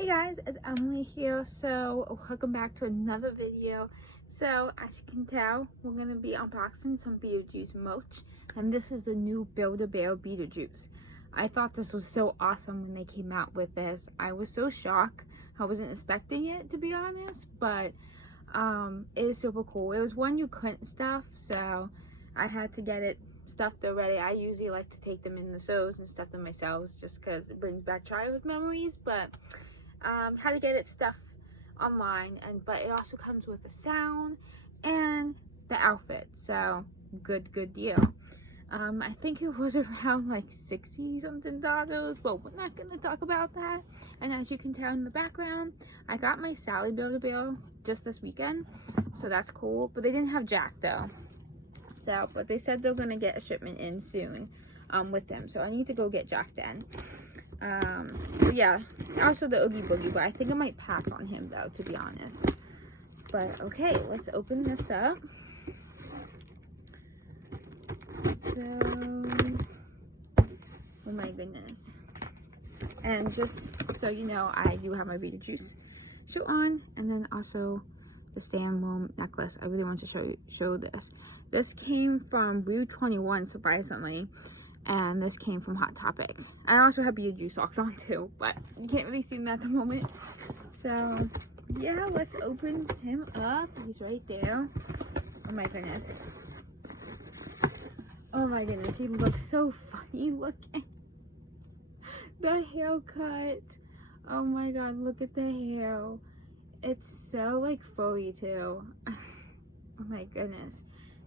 Hey guys, it's Emily here. So welcome back to another video. So as you can tell, we're going to be unboxing some BeetleJuice merch, and this is the new Build-A-Bear BeetleJuice. I thought this was so awesome when they came out with this. I was so shocked. I wasn't expecting it, to be honest, but it is super cool. It was one you couldn't stuff, so I had to get it stuffed already. I usually like to take them in the stores and stuff them myself just because it brings back childhood memories, but how to get it stuffed online, but it also comes with the sound and the outfit, so good deal. I think it was around like $60 something, but we're not gonna talk about that. And as you can tell in the background, I got my Sally Build-A-Bear just this weekend, so that's cool. But they didn't have Jack though, so but they said they're gonna get a shipment in soon with them, so I need to go get Jack then. Yeah, also the Oogie Boogie, but I think I might pass on him though, to be honest. But okay, let's open this up. So, oh my goodness. And just so you know, I do have my BeetleJuice shirt on, and then also the Stand Room necklace. I really want to show this. This came from Rue 21, surprisingly. And this came from Hot Topic. I also have BeetleJuice socks on too, but you can't really see them at the moment. So yeah, let's open him up. He's right there. Oh my goodness. Oh my goodness, he looks so funny looking. The haircut. Oh my god, look at the hair. It's so like furry too. Oh my goodness.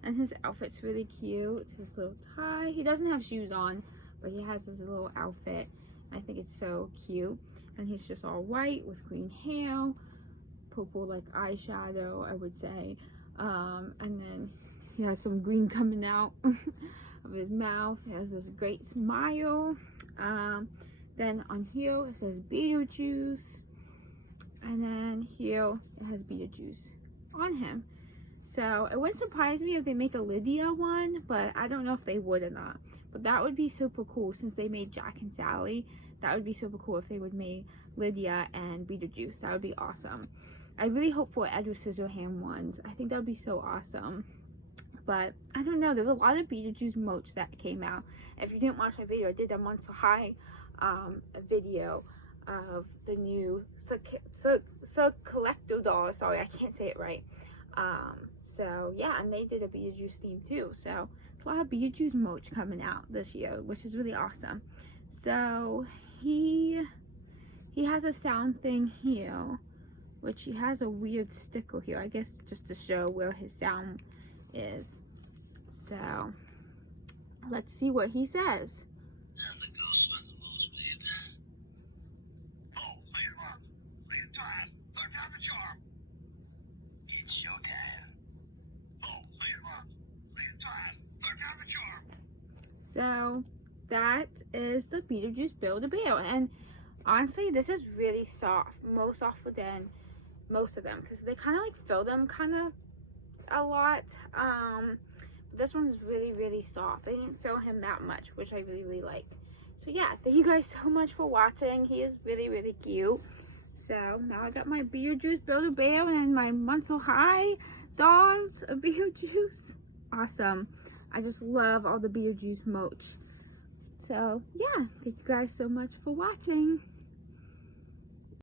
And his outfit's really cute. His little tie. He doesn't have shoes on, but he has his little outfit. I think it's so cute. And he's just all white with green hair, purple like eyeshadow, I would say. And then he has some green coming out of his mouth. He has this great smile. Then on here it says BeetleJuice. And then here it has BeetleJuice on him. So it wouldn't surprise me if they make a Lydia one, but I don't know if they would or not. But that would be super cool since they made Jack and Sally. That would be super cool if they would make Lydia and BeetleJuice. That would be awesome. I really hope for Edward Scissorhands ones. I think that would be so awesome. But I don't know. There were a lot of BeetleJuice merch that came out. If you didn't watch my video, I did a Monster High video of the new collector doll. Sorry, I can't say it right. So yeah, and they did a BeetleJuice theme too, so a lot of BeetleJuice merch coming out this year, which is really awesome. So he has a sound thing here, which he has a weird sticker here, I guess just to show where his sound is. So let's see what he says. So that is the BeetleJuice Build-A-Bear, and honestly this is really soft, more softer than most of them because they kind of like fill them kind of a lot. This one's really soft. They didn't fill him that much, which I really like. So yeah, thank you guys so much for watching. He is really cute. So now I got my BeetleJuice Build-A-Bear and my Monster High dolls of BeetleJuice. Awesome. I just love all the BeetleJuice merch. So yeah, thank you guys so much for watching.